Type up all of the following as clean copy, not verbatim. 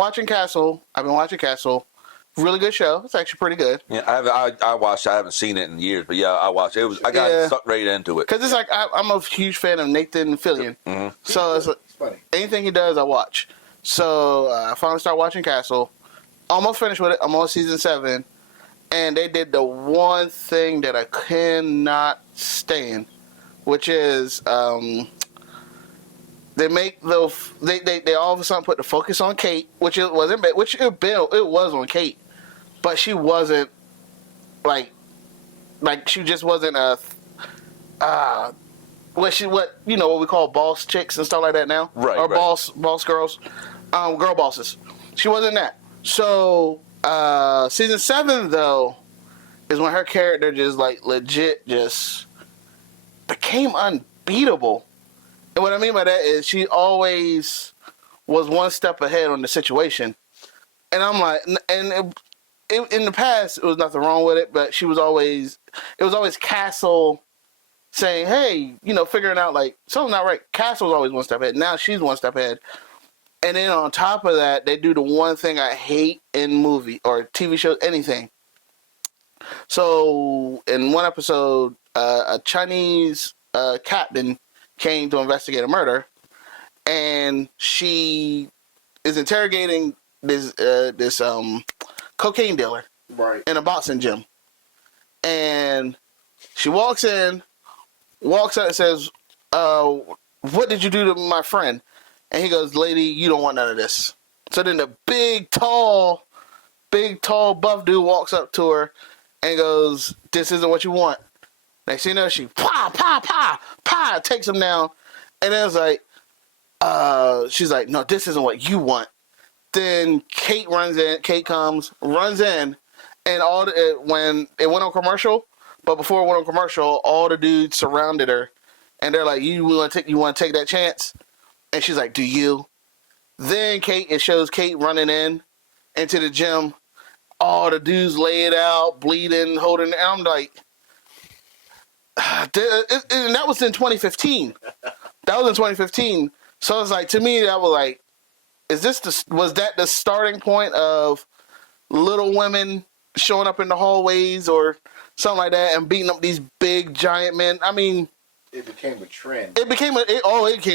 watching Castle. Really good show. It's actually pretty good. Yeah, I watched. I haven't seen it in years, but yeah, I watched it. I got sucked right into it because it's like I'm a huge fan of Nathan Fillion. Mm-hmm. So it's funny. Anything he does, I watch. So I finally started watching Castle. Almost finished with it. I'm on season 7, and they did the one thing that I cannot stand, which is they make they all of a sudden put the focus on Kate, which it wasn't, it was on Kate, but she wasn't like she just wasn't what we call boss chicks and stuff like that now, right? Or boss girls, girl bosses. She wasn't that. So season 7 though is when her character just like legit just became unbeatable. And what I mean by that is she always was one step ahead on the situation. And I'm like, and in the past, it was nothing wrong with it, but it was always Castle saying, hey, figuring out like, something's not right. Castle's always one step ahead. Now she's one step ahead. And then on top of that, they do the one thing I hate in movie or TV shows, anything. So in one episode, a Chinese captain came to investigate a murder, and she is interrogating this cocaine dealer in a boxing gym. And she walks out and says, what did you do to my friend? And he goes, lady, you don't want none of this. So then the big, tall, buff dude walks up to her and goes, this isn't what you want. Next thing you know, she takes him down. And then it's like, she's like, no, this isn't what you want. Then Kate runs in, and when it went on commercial, but before it went on commercial, all the dudes surrounded her, and they're like, you want to take that chance? And she's like, do you? Then it shows Kate running into the gym, all the dudes laid out, bleeding, holding, and I'm like, and that was in 2015. So it's like, to me, that was like, was that the starting point of Little Women showing up in the hallways or something like that and beating up these big giant men? I mean, it became a trend. It became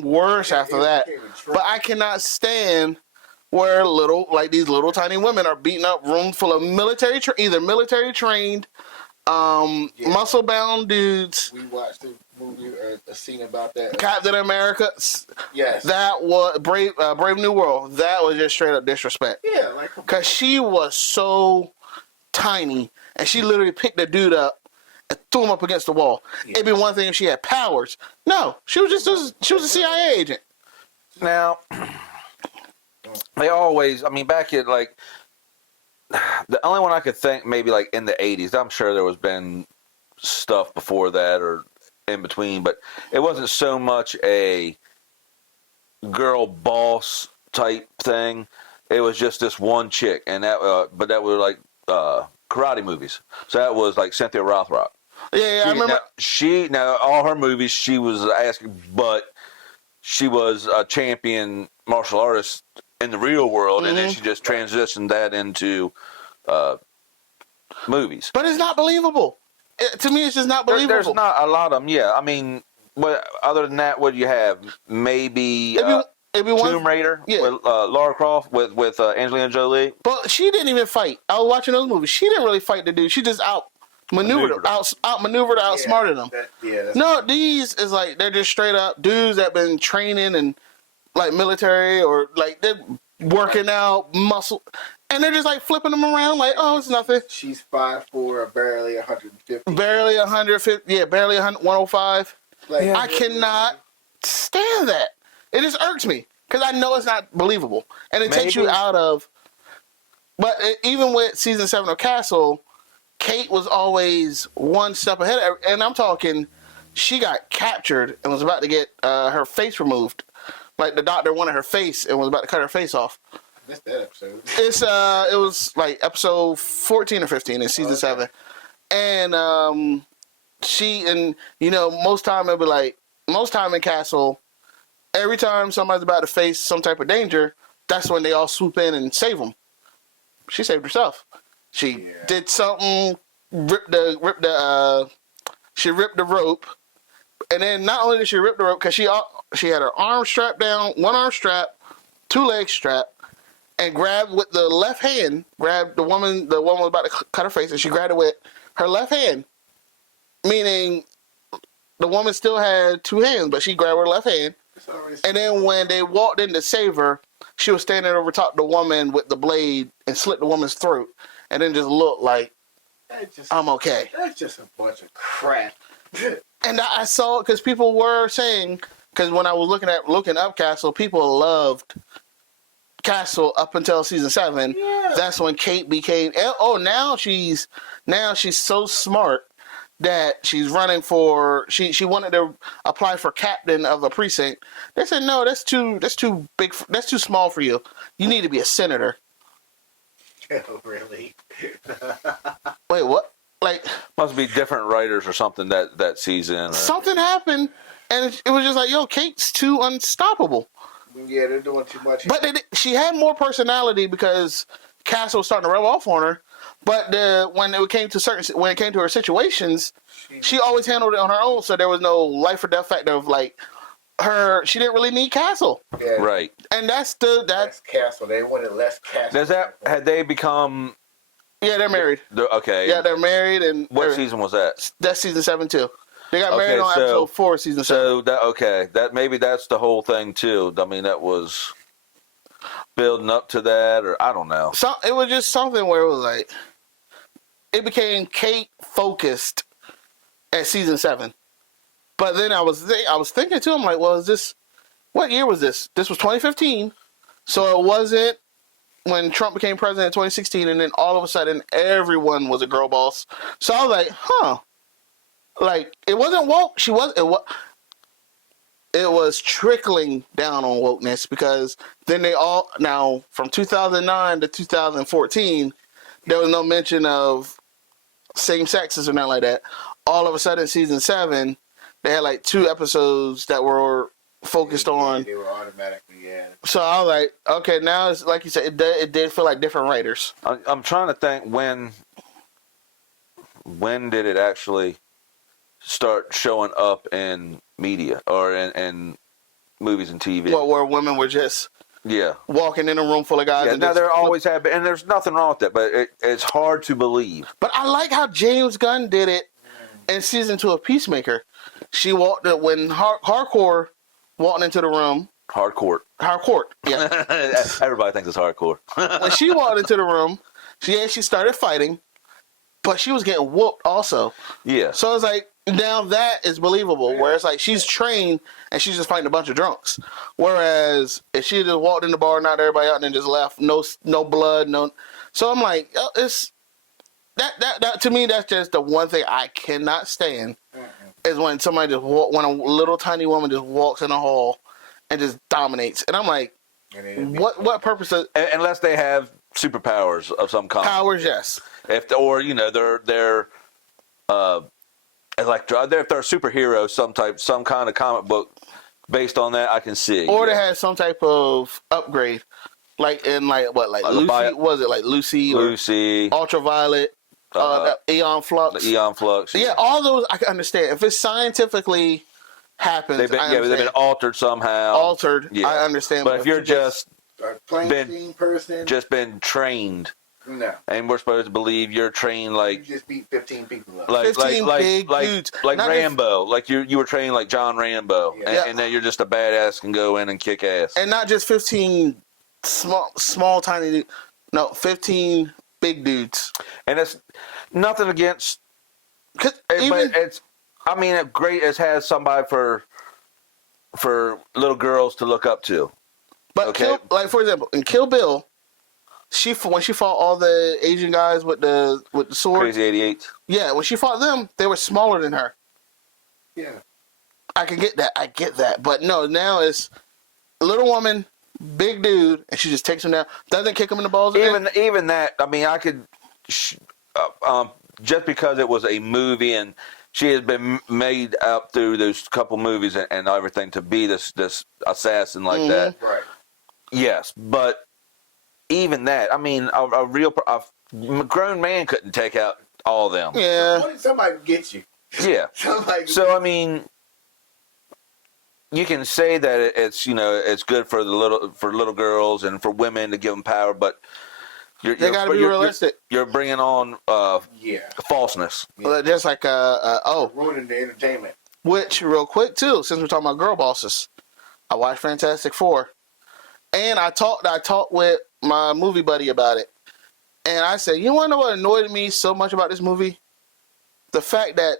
worse after that. But I cannot stand where these little tiny women are beating up room full of either military trained, muscle bound dudes. We watched a movie or a scene about that. Captain America. Yes. That was Brave New World. That was just straight up disrespect. Yeah, because she was so tiny, and she literally picked the dude up and threw him up against the wall. Yeah. It'd be one thing if she had powers. No, she was a CIA agent. Now, they always, back at the only one I could think maybe in the 80s, I'm sure there was been stuff before that or in between, but it wasn't so much a girl boss type thing. It was just this one chick, and but that was karate movies. So that was Cynthia Rothrock. Yeah, I remember. Now all her movies, she was asking, but she was a champion martial artist in the real world, and then she just transitioned that into movies. But it's not believable. To me, it's just not believable. There's not a lot of them, yeah. But other than that, what do you have? Maybe Tomb Raider with Lara Croft with Angelina Jolie. But she didn't even fight. I was watching those movies. She didn't really fight the dude. She just outsmarted them. No, these is they're just straight up dudes that been training and military or they're working out muscle, and they're just flipping them around oh, it's nothing. She's 5'4", barely 150. Barely 150. Yeah, barely 105. I cannot stand that. It just irks me because I know it's not believable, and it takes you out of. But even with season 7 of Castle, Kate was always one step ahead, and I'm talking, she got captured and was about to get her face removed. The doctor wanted her face and was about to cut her face off. I missed that episode. It was episode 14 or 15 in season 7, and most time in Castle, every time somebody's about to face some type of danger, that's when they all swoop in and save them. She saved herself. She did something, she ripped the rope, and then not only did she rip the rope, because she had her arm strapped down, one arm strapped, two legs strapped, and grabbed with the left hand, grabbed the woman was about to cut her face, and she grabbed it with her left hand, meaning the woman still had two hands, but she grabbed her left hand. And then when they walked in to save her, she was standing over top of the woman with the blade and slit the woman's throat, and then just looked like, I'm okay. That's just a bunch of crap. And I saw it because people were saying, because when I was looking up Castle, people loved Castle up until season 7. Yeah. That's when Kate became. Oh, now she's so smart that she's running for. She wanted to apply for captain of a precinct. They said no, that's too big. That's too small for you. You need to be a senator. Oh, really? Wait, what? Like, must be different writers or something that season. Or... something happened, and it was just like, yo, Kate's too unstoppable. Yeah, they're doing too much. But she had more personality because Castle was starting to rub off on her. But when it came to her situations, she always handled it on her own. So there was no life or death factor of like her. She didn't really need Castle. Yeah. Right. And that's Castle. They wanted less Castle. Had they become? Yeah, they're married. Okay. Yeah, they're married. And what season was that? That's season 7 too. They got married on episode 4, season 7. So that maybe that's the whole thing too. I mean, that was building up to that, or I don't know. So it was just something where it was like it became Kate focused at season 7. But then I was thinking too. I'm like, well, what year was this? This was 2015. So it wasn't when Trump became president in 2016, and then all of a sudden everyone was a girl boss. So I was like, huh. Like, it wasn't woke. It was trickling down on wokeness because then now from 2009 to 2014, there was no mention of same sexes or nothing like that. All of a sudden, season 7, they had like 2 episodes that were focused on. They were automatically added. So I was like, okay, now it's like you said, it did feel like different writers. I'm trying to think when did it actually start showing up in media or in movies and TV? Well, where women were just walking in a room full of guys. Yeah, and now there always have been, and there's nothing wrong with that, but it's hard to believe. But I like how James Gunn did it in season 2 of Peacemaker. She walked when Hardcore walked into the room. Hardcore, yeah. Everybody thinks it's hardcore. When she walked into the room, she started fighting, but she was getting whooped also. Yeah. So it's like, now that is believable, where it's like she's trained and she's just fighting a bunch of drunks. Whereas if she just walked in the bar, knocked everybody out, and then just left, no blood, no. So I'm like, it's that to me, that's just the one thing I cannot stand is when somebody when a little tiny woman just walks in a hall and just dominates, and I'm like, what purpose? Unless they have superpowers of some kind. Powers, yes. If they're if they're superheroes, some kind of comic book based on that, I can see. Or they had some type of upgrade, like in Lucy? Was it like Lucy? Lucy, Ultraviolet, Eon Flux. The Eon Flux. Yeah, all those I can understand. If it's scientifically happens, they've been altered somehow. Yeah. I understand. But if you're just just been trained. No. And we're supposed to believe you're trained like you just beat 15 people up. Like dudes. Like Rambo. Like you were trained like John Rambo. Yeah. And then you're just a badass and go in and kick ass. And not just 15 small tiny dudes. No, 15 big dudes. And it's nothing against but it's great as has somebody for little girls to look up to. But for example, in Kill Bill, when she fought all the Asian guys with the sword, Crazy 88. Yeah, when she fought them, they were smaller than her. Yeah, I can get that. But no, now it's a little woman, big dude, and she just takes him down. Doesn't kick him in the balls. Even that. I mean, I could just because it was a movie and she has been made up through those couple movies and everything to be this assassin like that. Right. Yes, but even that, I mean, a grown man couldn't take out all of them. Yeah. What if somebody gets you? Yeah. So I mean, you can say that it's it's good for little girls and for women to give them power, but they got to be realistic. You're bringing on falseness. Yeah. Just like ruining the entertainment. Which real quick too, since we're talking about girl bosses, I watched Fantastic Four, and I talked with my movie buddy about it, and I said, you want to know what annoyed me so much about this movie? The fact that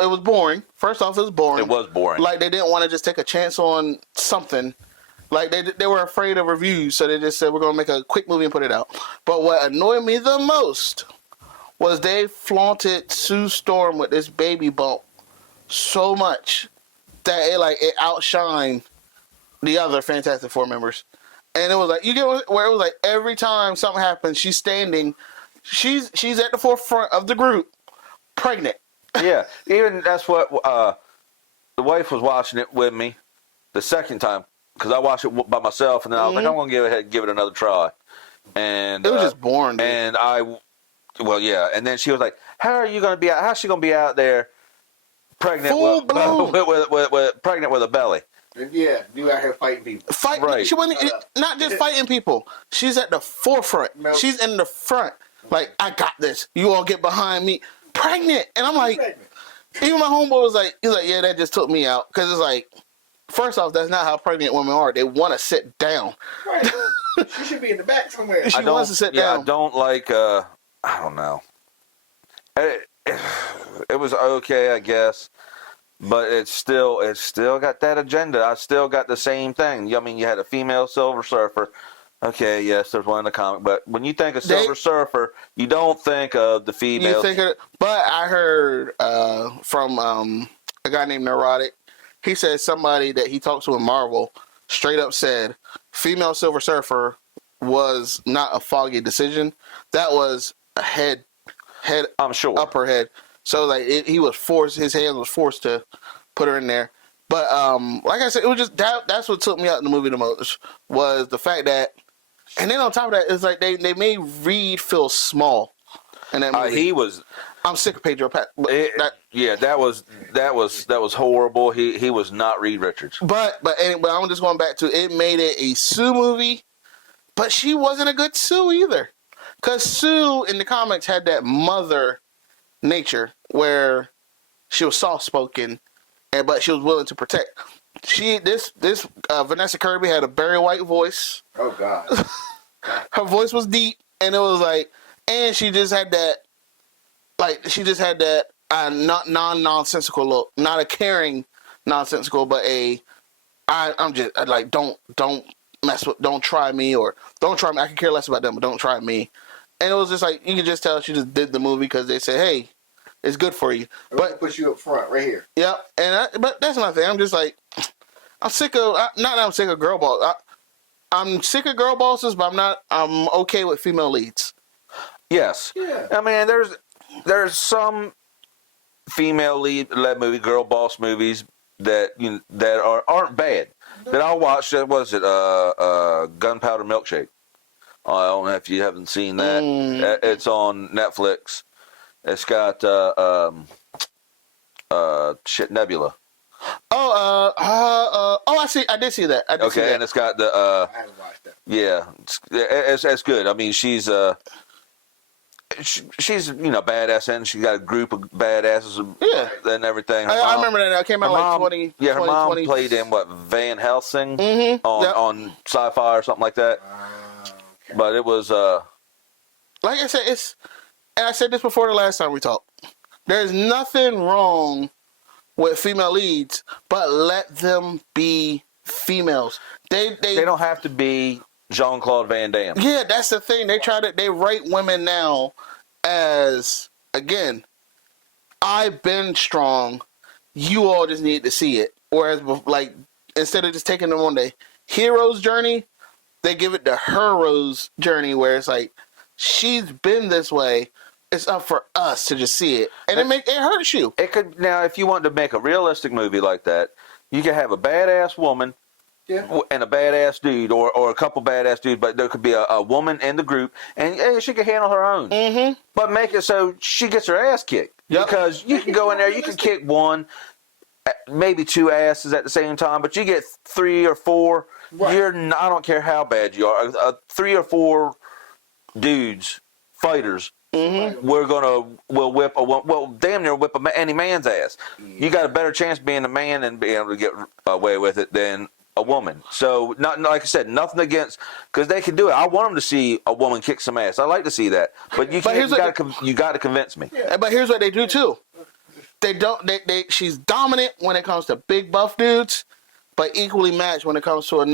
it was boring. First off, it was boring. It was boring. Like they didn't want to just take a chance on something. Like they were afraid of reviews, so they just said we're gonna make a quick movie and put it out. But what annoyed me the most was they flaunted Sue Storm with this baby bump so much that it outshined the other Fantastic Four members. And it was like, you get where it was like every time something happens, she's standing, she's at the forefront of the group, pregnant. Yeah, even that's what the wife was watching it with me the second time because I watched it by myself, and then I was like, I'm gonna give it another try. And it was just boring. Dude. And and then she was like, how's she gonna be out there pregnant pregnant with a belly? Yeah, you out here fighting people. Right. She wasn't not just fighting people. She's at the forefront. No. She's in the front. Like, I got this. You all get behind me. Pregnant. And I'm like, even my homeboy was like, he's like, yeah, that just took me out. Because it's like, first off, that's not how pregnant women are. They want to sit down. Right. She should be in the back somewhere. She wants to sit down. I don't like, I don't know. It was okay, I guess. But it's still got that agenda. I still got the same thing. I mean, you had a female Silver Surfer. Okay, yes, there's one in the comic. But when you think of Silver Surfer, you don't think of the female. But I heard from a guy named Neurotic. He said somebody that he talked to in Marvel straight up said female Silver Surfer was not a foggy decision. That was a head. I'm sure. Upper head. So like he was forced. His hand was forced to put her in there. But like I said, it was just that's what took me out in the movie the most was the fact that, and then on top of that, it's like they made Reed feel small in that movie. I'm sick of Pedro Pat. That was horrible. He was not Reed Richards. But I'm just going back to it made it a Sue movie, but she wasn't a good Sue either, because Sue in the comics had that mother nature where she was soft spoken, but she was willing to protect. This Vanessa Kirby had a Barry White voice. Oh God. Her voice was deep, and it was like, and she just had that not nonsensical look, not a caring nonsensical, but I'm just like don't try me, or don't try me. I could care less about them, but don't try me. And it was just like, you could just tell she just did the movie because they said, hey, it's good for you. But push you up front right here. Yeah, but that's my thing. I'm just like, I'm sick of, not that I'm sick of girl boss. I'm sick of girl bosses, but I'm okay with female leads. Yes. Yeah. I mean, there's some female led movie, girl boss movies that aren't bad. That I'll watch. Was it Gunpowder Milkshake? I don't know if you haven't seen that. It's on Netflix. It's got Nebula. I see. I did see that. Okay, and it's got the. I haven't watched that. Yeah, it's good. I mean, she's badass, and she got a group of badasses. And everything. I remember that. It came out like 20. Yeah, her mom played in Van Helsing on Sci-Fi or something like that. Okay. But it was like I said, and I said this before the last time we talked. There's nothing wrong with female leads, but let them be females. They don't have to be Jean-Claude Van Damme. Yeah, that's the thing. They write women now as, again, I've been strong. You all just need to see it. Whereas, like, instead of just taking them on the hero's journey, they give it the hero's journey, where it's like, she's been this way. It's up for us to just see it, and it hurts you. It could now, if you wanted to make a realistic movie like that, you could have a badass woman and a badass dude, or a couple badass dudes, but there could be a woman in the group, and she can handle her own. Mm-hmm. But make it so she gets her ass kicked. Yep. Because you can go in there, you can kick one, maybe two asses at the same time, but you get 3 or 4. Right. I don't care how bad you are. 3 or 4 dudes, fighters. Mm-hmm. We'll whip damn near whip any man's ass. You got a better chance being a man and being able to get away with it than a woman. So not like I said, nothing against, because they can do it. I want them to see a woman kick some ass. I like to see that, but you got to convince me. Yeah. But here's what they do too. They don't. She's dominant when it comes to big buff dudes, but equally matched when it comes to a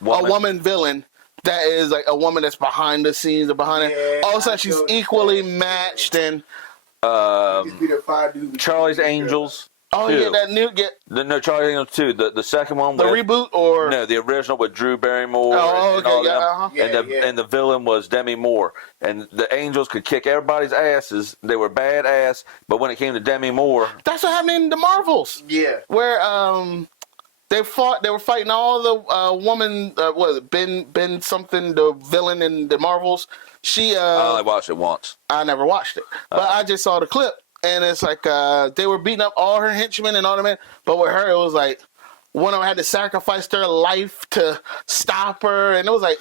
woman villain. That is like a woman that's behind the scenes or behind it. All of a sudden, she's equally matched. And Charlie's Angels. Oh, two. yeah, that new No, Charlie's Angels 2. The second one. The reboot or no, the original with Drew Barrymore. Oh, and okay, all yeah, them. uh-huh. And the villain was Demi Moore. And the Angels could kick everybody's asses. They were badass. But when it came to Demi Moore, that's what happened in the Marvels. Yeah. Where they were fighting all the woman. What was it? Ben something, the villain in the Marvels. She. I only watched it once. I never watched it, but I just saw the clip, and it's like they were beating up all her henchmen and all the men. But with her, it was like one of them had to sacrifice their life to stop her, and it was like,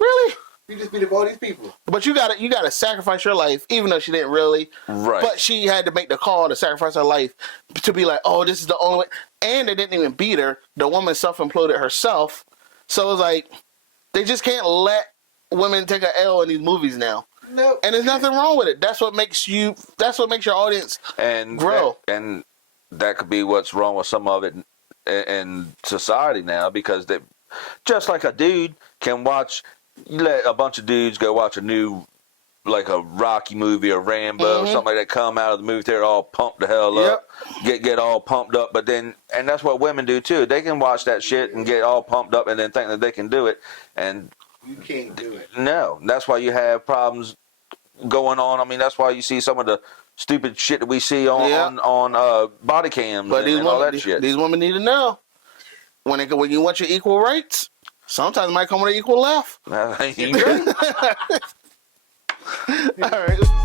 really? You just beat up all these people. But you gotta sacrifice your life, even though she didn't really. Right. But she had to make the call to sacrifice her life to be like, oh, this is the only way. And they didn't even beat her. The woman self-imploded herself. So it was like, they just can't let women take an L in these movies now. Nope. And there's nothing wrong with it. That's what makes your audience grow. And that could be what's wrong with some of it in society now, because they, just like a dude can watch. You let a bunch of dudes go watch a new, like a Rocky movie or Rambo or something like that, come out of the movie theater all pumped the hell up, get all pumped up. But then, and that's what women do too. They can watch that shit and get all pumped up and then think that they can do it. And you can't do it. No, that's why you have problems going on. I mean, that's why you see some of the stupid shit that we see on body cams and all that shit. These women need to know when you want your equal rights. Sometimes it might come with an equal laugh. You right. All right.